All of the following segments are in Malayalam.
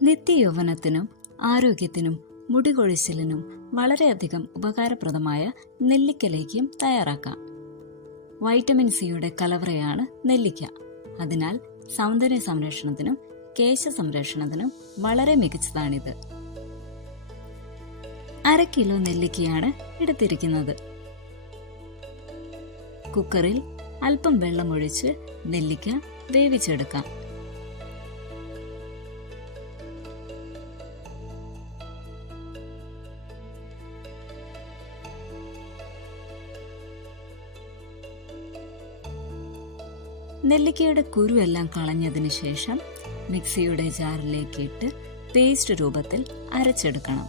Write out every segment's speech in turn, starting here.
നിത്യയൗവനത്തിനും ആരോഗ്യത്തിനും മുടികൊഴിച്ചിലിനും വളരെയധികം ഉപകാരപ്രദമായ നെല്ലിക്കലേക്കും തയ്യാറാക്കാം. വൈറ്റമിൻ സിയുടെ കലവറയാണ് നെല്ലിക്ക. അതിനാൽ സൗന്ദര്യ സംരക്ഷണത്തിനും കേശ സംരക്ഷണത്തിനും വളരെ മികച്ചതാണിത്. 1/2 കിലോ നെല്ലിക്കയാണ് എടുത്തിരിക്കുന്നത്. കുക്കറിൽ അല്പം വെള്ളമൊഴിച്ച് നെല്ലിക്ക വേവിച്ചെടുക്കാം. നെല്ലിക്കയുടെ കുരുവെല്ലാം കളഞ്ഞതിന് ശേഷം മിക്സിയുടെ ജാറിലേക്ക് ഇട്ട് പേസ്റ്റ് രൂപത്തിൽ അരച്ചെടുക്കണം.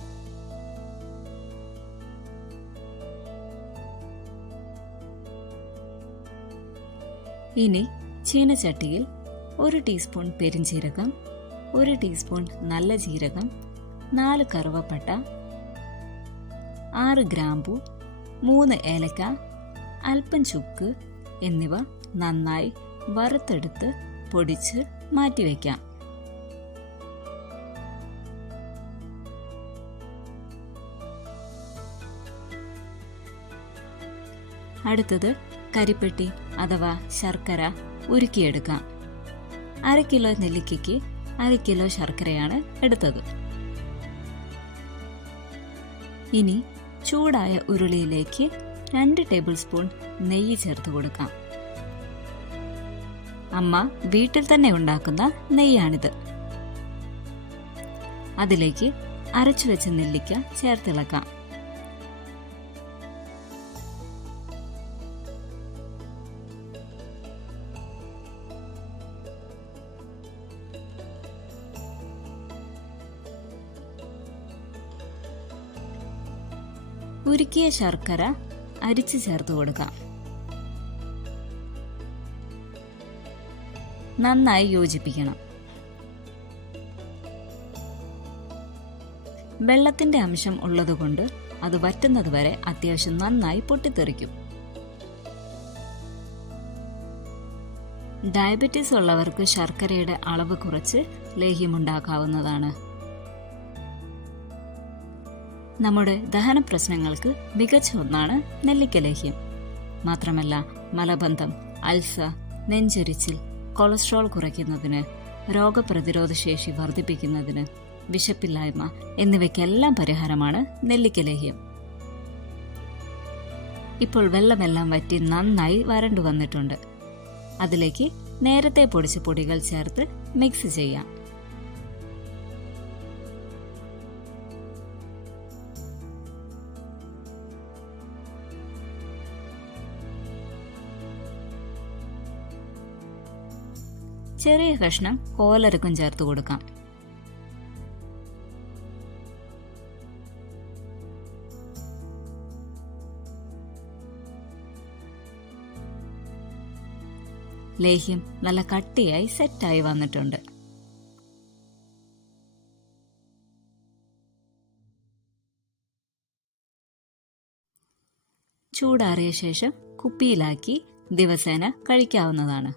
ഇനി ചീനച്ചട്ടിയിൽ 1 ടീസ്പൂൺ പെരിഞ്ജീരകം, 1 ടീസ്പൂൺ നല്ല ജീരകം, 4 കറുവപ്പട്ട, 6 ഗ്രാമ്പു, 3 ഏലക്ക, അല്പം ചുക്ക് എന്നിവ നന്നായി വറുത്തെടുത്ത് പൊടിച്ച് മാറ്റിവെക്കാം. അടുത്തത് കരിപ്പെട്ടി അഥവാ ശർക്കര ഉരുക്കിയെടുക്കാം. 1/2 കിലോ നെല്ലിക്കയ്ക്ക് 1/2 കിലോ ശർക്കരയാണ് എടുത്തത്. ഇനി ചൂടായ ഉരുളിയിലേക്ക് 2 ടേബിൾ സ്പൂൺ നെയ്യ് ചേർത്ത് കൊടുക്കാം. അമ്മ വീട്ടിൽ തന്നെ ഉണ്ടാക്കുന്ന നെയ്യാണിത്. അതിലേക്ക് അരച്ചു വെച്ച നെല്ലിക്ക ചേർത്തിളക്കാം. ഉരുക്കിയ ശർക്കര അരിച്ചു ചേർത്ത് കൊടുക്കാം. നന്നായി യോജിപ്പിക്കണം. വെള്ളത്തിന്റെ അംശം ഉള്ളതുകൊണ്ട് അത് വറ്റുന്നത് വരെ അത്യാവശ്യം നന്നായി പൊട്ടിത്തെറിക്കും. ഡയബറ്റീസ് ഉള്ളവർക്ക് ശർക്കരയുടെ അളവ് കുറച്ച് ലേഹ്യമുണ്ടാക്കാവുന്നതാണ്. നമ്മുടെ ദഹന പ്രശ്നങ്ങൾക്ക് മികച്ച ഒന്നാണ് നെല്ലിക്ക ലേഹ്യം. മാത്രമല്ല മലബന്ധം, അൾസർ, നെഞ്ചെരിച്ചിൽ, കൊളസ്ട്രോൾ കുറയ്ക്കുന്നതിന്, രോഗപ്രതിരോധ ശേഷി വർദ്ധിപ്പിക്കുന്നതിന്, വിശപ്പില്ലായ്മ എന്നിവയ്ക്കെല്ലാം പരിഹാരമാണ് നെല്ലിക്ക ലേഹ്യം. ഇപ്പോൾ വെള്ളമെല്ലാം വറ്റി നന്നായി വരണ്ടു വന്നിട്ടുണ്ട്. അതിലേക്ക് നേരത്തെ പൊടിച്ച പൊടികൾ ചേർത്ത് മിക്സ് ചെയ്യാം. ചെറിയ കഷ്ണം കോലരക്കും ചേർത്ത് കൊടുക്കാം. ലേഹ്യം നല്ല കട്ടിയായി സെറ്റായി വന്നിട്ടുണ്ട്. ചൂടാറിയ ശേഷം കുപ്പിയിലാക്കി ദിവസേന കഴിക്കാവുന്നതാണ്.